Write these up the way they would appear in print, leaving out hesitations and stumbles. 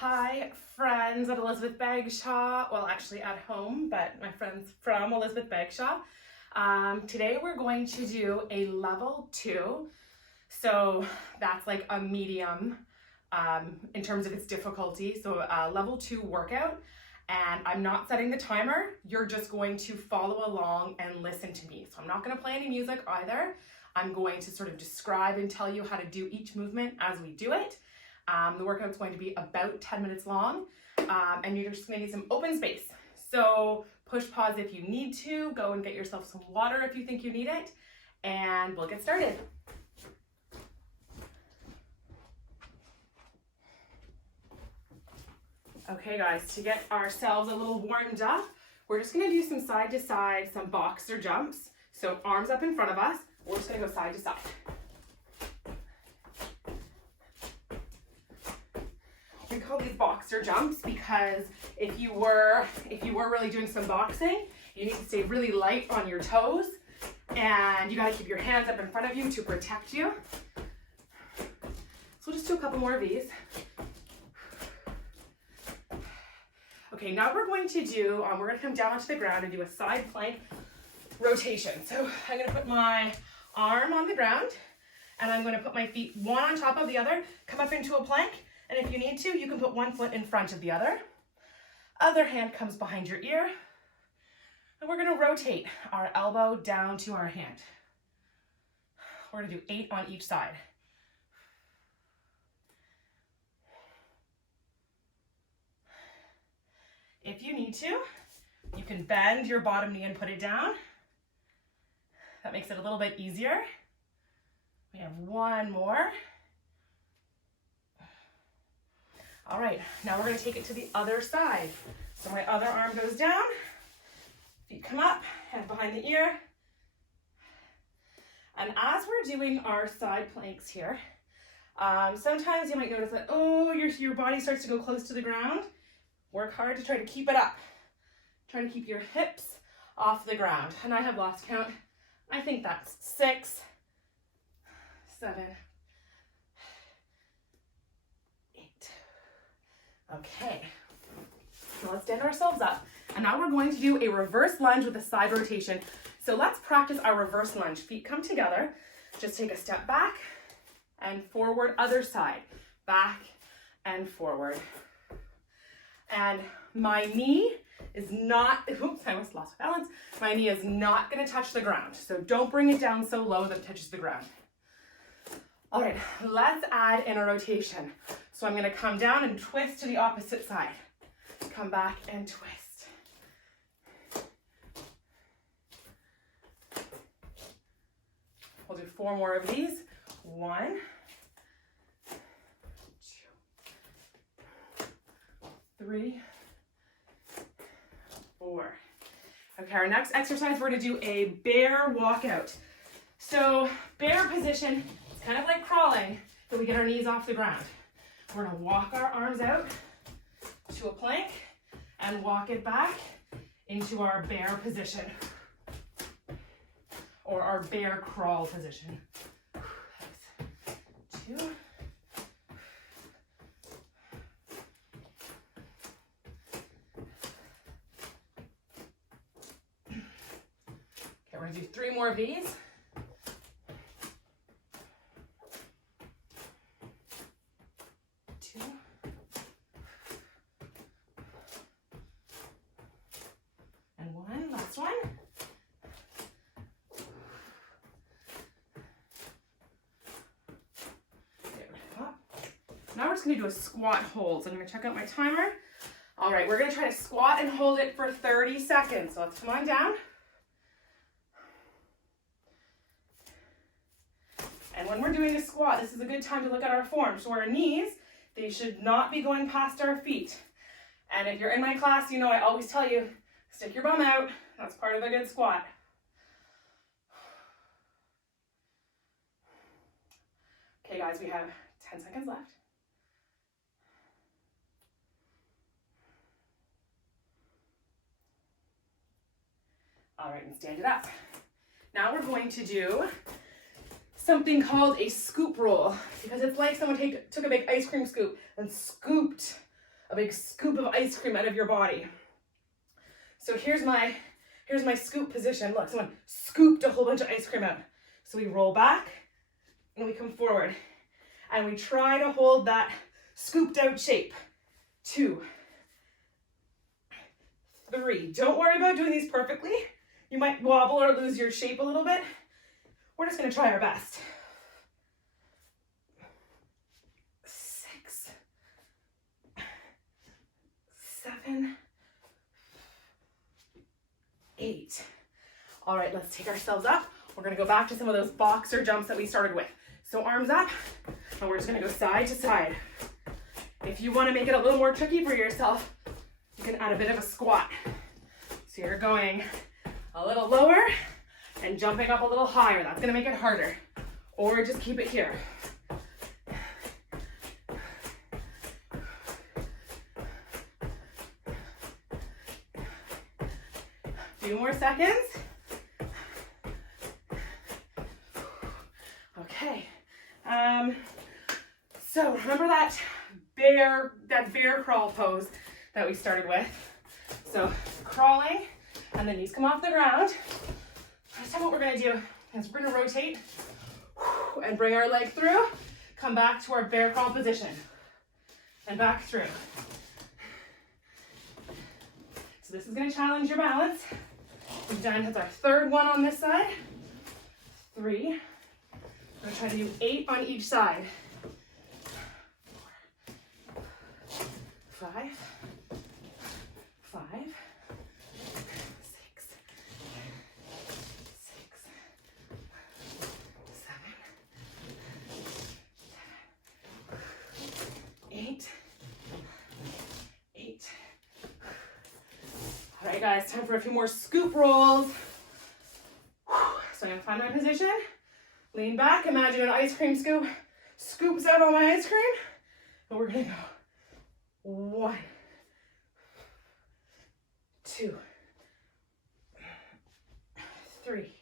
Hi, friends at Elizabeth Bagshaw. Well, actually at home, but my friends from Elizabeth Bagshaw. Today we're going to do a level 2. So that's like a medium in terms of its difficulty. So a level 2 workout. And I'm not setting the timer. You're just going to follow along and listen to me. So I'm not going to play any music either. I'm going to sort of describe and tell you how to do each movement as we do it. The workout's going to be about 10 minutes long, and you're just gonna need some open space. So push pause if you need to, go and get yourself some water if you think you need it, and we'll get started. Okay guys, to get ourselves a little warmed up, we're just gonna do some side to side, some boxer jumps. So arms up in front of us, we're just gonna go side to side. We call these boxer jumps because if you were really doing some boxing, you need to stay really light on your toes, and you gotta keep your hands up in front of you to protect you. So we'll just do a couple more of these. Okay, now we're going to do, we're gonna come down onto the ground and do a side plank rotation. So I'm gonna put my arm on the ground, and I'm gonna put my feet one on top of the other, come up into a plank. And if you need to, you can put one foot in front of the other. Other hand comes behind your ear. And we're gonna rotate our elbow down to our hand. We're gonna do 8 on each side. If you need to, you can bend your bottom knee and put it down. That makes it a little bit easier. We have one more. All right, now we're gonna take it to the other side. So my other arm goes down, feet come up, hand behind the ear. And as we're doing our side planks here, sometimes you might notice that, your body starts to go close to the ground. Work hard to try to keep it up. Try to keep your hips off the ground. And I have lost count. I think that's 6, 7, okay, now let's stand ourselves up. And now we're going to do a reverse lunge with a side rotation. So let's practice our reverse lunge. Feet come together. Just take a step back and forward, other side. Back and forward. And my knee is not, oops, I almost lost balance. My knee is not gonna touch the ground. So don't bring it down so low that it touches the ground. All right, let's add in a rotation. So I'm gonna come down and twist to the opposite side. Come back and twist. We'll do 4 more of these. 1, 2, 3, 4. Okay, our next exercise, we're gonna do a bear walkout. So bear position, it's kind of like crawling, but we get our knees off the ground. We're gonna walk our arms out to a plank and walk it back into our bear position or our bear crawl position. 2. Okay, we're gonna do 3 more of these. 2. And 1, last one. There we go. Now we're just gonna do a squat hold. So I'm gonna check out my timer. All right, we're gonna try to squat and hold it for 30 seconds. So let's come on down. And when we're doing a squat, this is a good time to look at our form. So our knees, they should not be going past our feet. And if you're in my class, you know I always tell you, stick your bum out. That's part of a good squat. Okay guys, we have 10 seconds left. All right, and stand it up. Now we're going to do something called a scoop roll, because it's like someone took a big ice cream scoop and scooped a big scoop of ice cream out of your body. So here's my scoop position. Look, someone scooped a whole bunch of ice cream out. So we roll back and we come forward and we try to hold that scooped out shape. 2, 3. Don't worry about doing these perfectly. You might wobble or lose your shape a little bit. We're just gonna try our best. 6, 7, 8. All right, let's take ourselves up. We're gonna go back to some of those boxer jumps that we started with. So arms up, and we're just gonna go side to side. If you wanna make it a little more tricky for yourself, you can add a bit of a squat. So you're going a little lower and jumping up a little higher. That's gonna make it harder. Or just keep it here. Few more seconds. Okay. So remember that bear crawl pose that we started with. So crawling, and the knees come off the ground. This time what we're gonna do is we're gonna rotate and bring our leg through, come back to our bear crawl position, and back through. So this is gonna challenge your balance. We've done, that's our third one on this side. 3. We're gonna try to do 8 on each side. 4, 5, 5, 6, 7, 8. All right, guys, time for a few more scoop rolls. So I'm gonna find my position, lean back, imagine an ice cream scoop scoops out all my ice cream, and we're gonna go 1, 2, 3,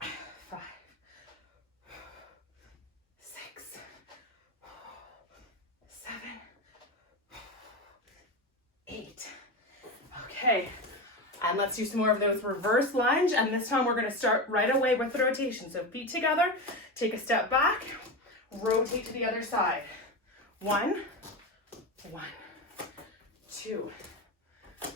4, 5, 6, 7, 8. Okay, and let's do some more of those reverse lunge, and this time we're gonna start right away with the rotation. So feet together, take a step back, rotate to the other side. 1, 2, 3,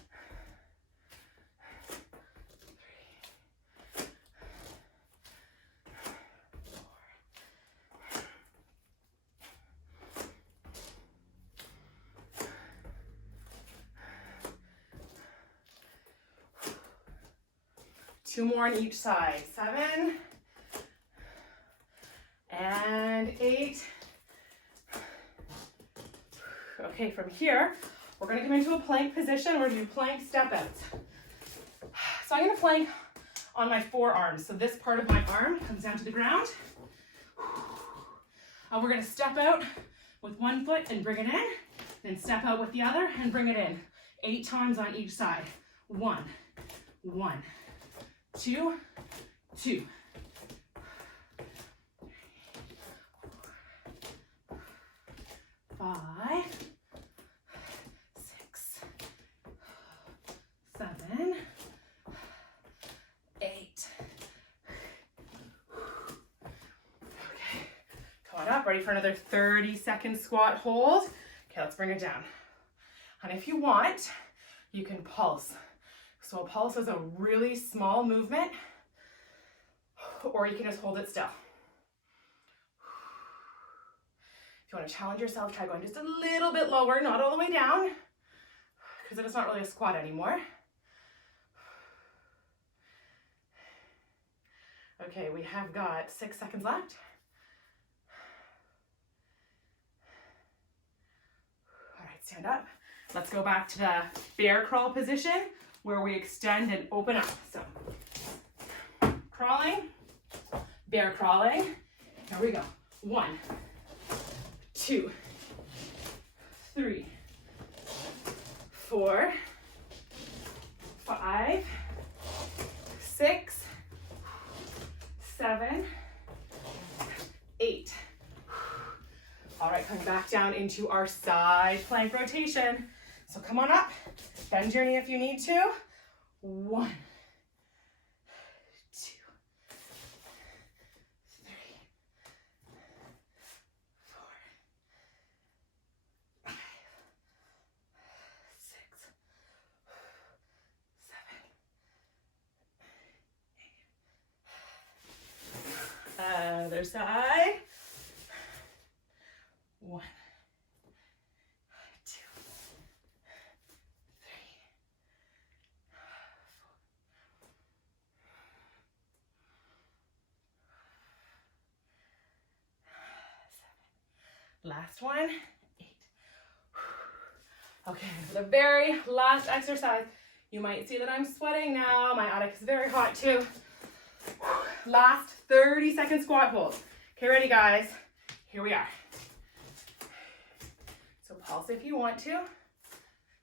2 more on each side. 7 and 8. Okay, from here, we're gonna come into a plank position. We're gonna do plank step outs. So I'm gonna plank on my forearms. So this part of my arm comes down to the ground. And we're gonna step out with one foot and bring it in, then step out with the other and bring it in. 8 times on each side. 1, 2, 2. 5, 6, 7, 8. Okay, caught up, ready for another 30-second squat hold. Okay, let's bring it down. And if you want, you can pulse. So a pulse is a really small movement, or you can just hold it still. If you want to challenge yourself, try going just a little bit lower, not all the way down, because then it's not really a squat anymore. Okay, we have got 6 seconds left. All right, stand up. Let's go back to the bear crawl position where we extend and open up. So, crawling, bear crawling. Here we go. 1, 2, 3, 4, 5, 6, 7, 8. back down into our side plank rotation. So come on up, bend your knee if you need to. 1, 2, 3, 4, 5, 6, 7, 8. Other side. 1, 2, 3, 4, 7. Last one. 8. Okay, the very last exercise. You might see that I'm sweating now. My attic is very hot too. Last 30-second squat hold. Okay, ready guys? Here we are. So pulse if you want to.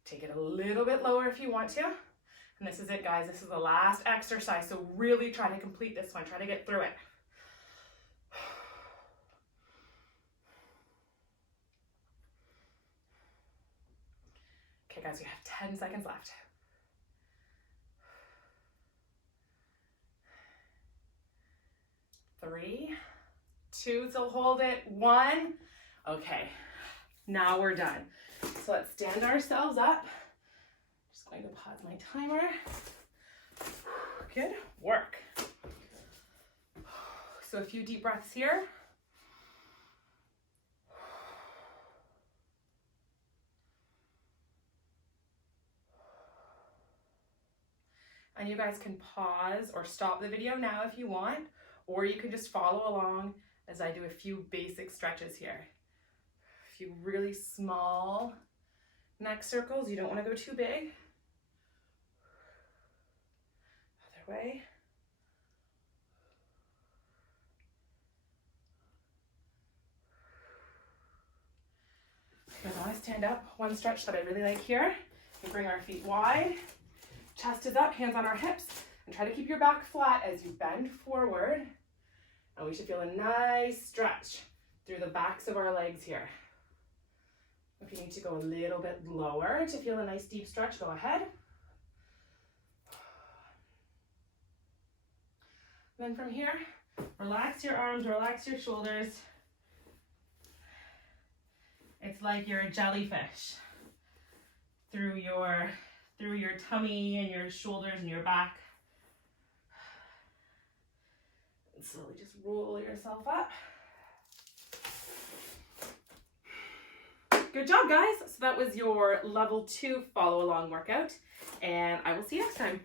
Take it a little bit lower if you want to. And this is it guys, this is the last exercise. So really try to complete this one, try to get through it. Okay guys, we have 10 seconds left. 3, 2, so hold it. 1. Okay, now we're done. So let's stand ourselves up. Just going to pause my timer. Good work. So a few deep breaths here. And you guys can pause or stop the video now if you want, or you can just follow along as I do a few basic stretches here. A few really small neck circles. You don't want to go too big. Other way. Okay, now I stand up. One stretch that I really like here. We bring our feet wide. Chest is up, hands on our hips, and try to keep your back flat as you bend forward. And we should feel a nice stretch through the backs of our legs here. If you need to go a little bit lower to feel a nice deep stretch, go ahead. Then from here, relax your arms, relax your shoulders. It's like you're a jellyfish through your tummy and your shoulders and your back. And slowly just roll yourself up. Good job, guys. So that was your level 2 follow along workout, and I will see you next time.